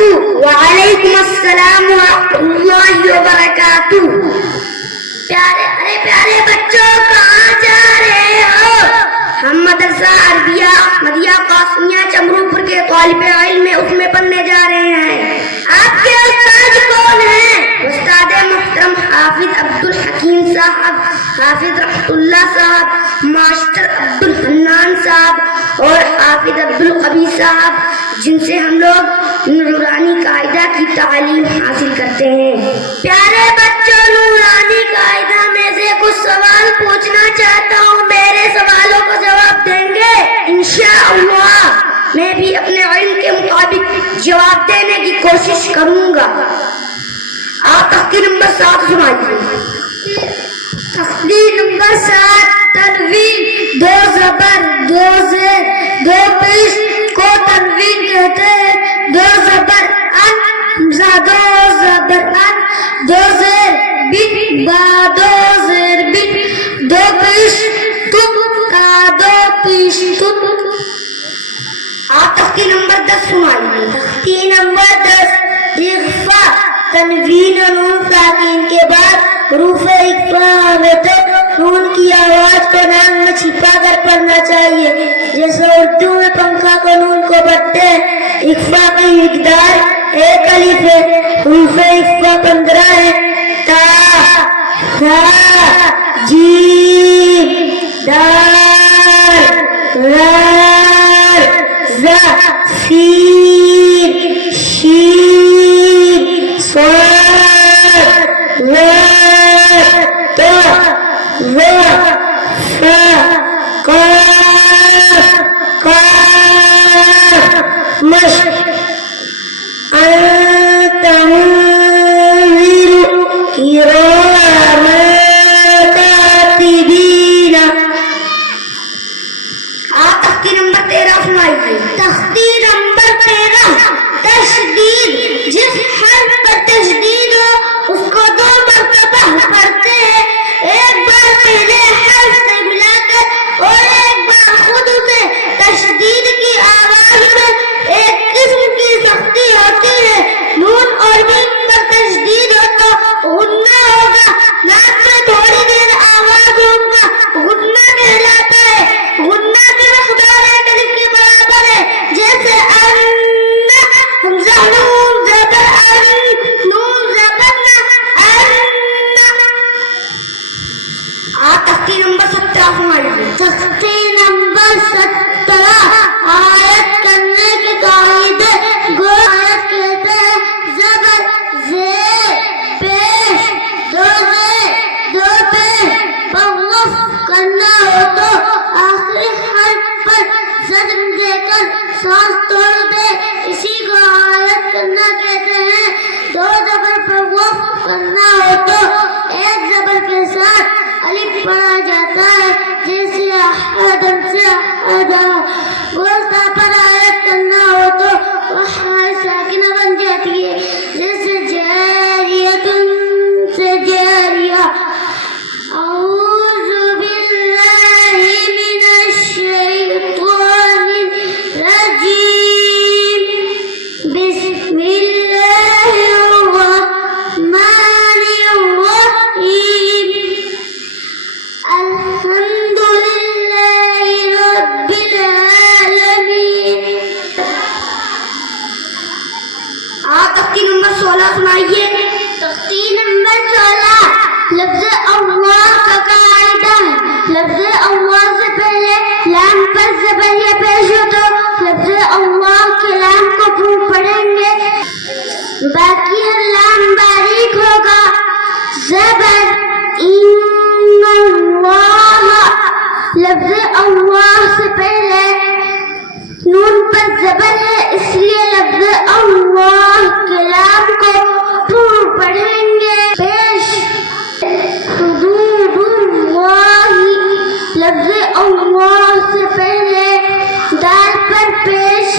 وبرکاتہ. وعلیکم السلام ورحمۃ اللہ وبرکاتہ. پیارے بچوں کہاں جا رہے ہو؟ ہم مدرسہ عربیہ احمدیہ قاسمیہ چمرو پور کے طالب علم میں اس میں پڑھنے جا رہے ہیں. آپ کے استاد کون ہیں؟ استاد محترم حافظ عبدالحکیم صاحب، حافظ رحمت اللہ صاحب، ماسٹر عبدالحنان صاحب اور حافظ عبدالقوی صاحب، جن سے ہم لوگ نورانی قاعدہ کی تعلیم حاصل کرتے ہیں. پیارے بچوں، نورانی قاعدہ میں سے کچھ سوال پوچھنا چاہتا ہوں. میرے سوالوں کو جواب دیں گے؟ انشاءاللہ میں بھی اپنے علم کے مطابق جواب دینے کی کوشش کروں گا. آپ تحقیق نمبر 7 سنائیے. تحقیق نمبر 7. تنوین، 2 زبر 2 زیر 2 پیش کو تنوین کہتے ہیں. 2 زبر ان، 2 زبر ان، 2 زیر بن، 2 زیر بن، 2 پیش تم، 2 پیش تم. آپ تحقیق نمبر 10 سنائیے. تحقیق نمبر 10. اخفا، تنوین اور نون ساکن کے بعد حروف اخفا آوے تو نون کی آواز کو ناک میں چھپا کر پڑھنا چاہیے. جیسے اردو میں پنکھا کو نون کو پڑھتے ہیں. اخفا کی مقدار 1 الف ہے. حروف اخفا 15 ہے. تا، ثا، جیم، دال، رال، زا، سین، شین، صاد، لام، تا، ظا، فا، قاف، قاف، مش. أنت منذر كراما كاتبين. آپ تختی نمبر 13 سنائیے. تختی نمبر 13. تشدید، جس حرف پر تشدید ہو اس کو 2 مرتبہ پڑھتے ہیں. ایک بار پہلے حرف سے ملا کر اور ایک بار خود سے. تشدید کی آواز میں ایک قسم کی سختی ہوتی ہے. نون اور میم پر تشدید ہو تو غنہ ہوگا. ناک میں تھوڑی دیر آواز ہوگا غنہ کہلاتا ہے. غنہ کی مقدار 1 الف کے برابر ہے. جیسے ان، حمزہ نون زبر ان، نون زبر نا، ان. آپ تختی نمبر 17 سنائیے. تختی نمبر 17. آیت کرنے کے قاعدے. گو آیت کہتے ہیں زبر، زیر، پیش، 2 زیر 2 پیش پر وقف کرنا ہو تو آخری حرف پر زجر دے کر سانس توڑ دے. اسی کو آیت کرنا کہتے ہیں. 2 زبر پر وقف کرنا ہو تو 1 زبر کے ساتھ الف پڑھا جاتا ہے. جیسے احدم سے احدا. بولتا پر آیت کرنا ہو تو وحاء ساکنہ بن جاتی ہے. جیسے جاریتن سے جاریہ. اعوذ باللہ من الشیطان الرجیم. بسم اللہ الرحمن الرحیم. الحمد للہ رب العالمین. آپ تختی نمبر 16 سنائیے. تختی نمبر 16. لفظ اللہ کا قاعدہ ہے. لفظ اللہ سے پہلے لام پر زبر یا پیش ہو تو لفظ اللہ کے لام کو خوب پڑھیں گے. باقی ہر لام باریک ہوگا. زبر ان اللہ. لفظ اللہ سے پہلے نون پر زبر ہے اس لیے لفظ اللہ کے لام کو خوب پڑھیں گے. پیش، حدود اللہ. لفظ اللہ سے پہلے دال پر پیش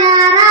11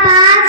5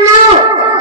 9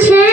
6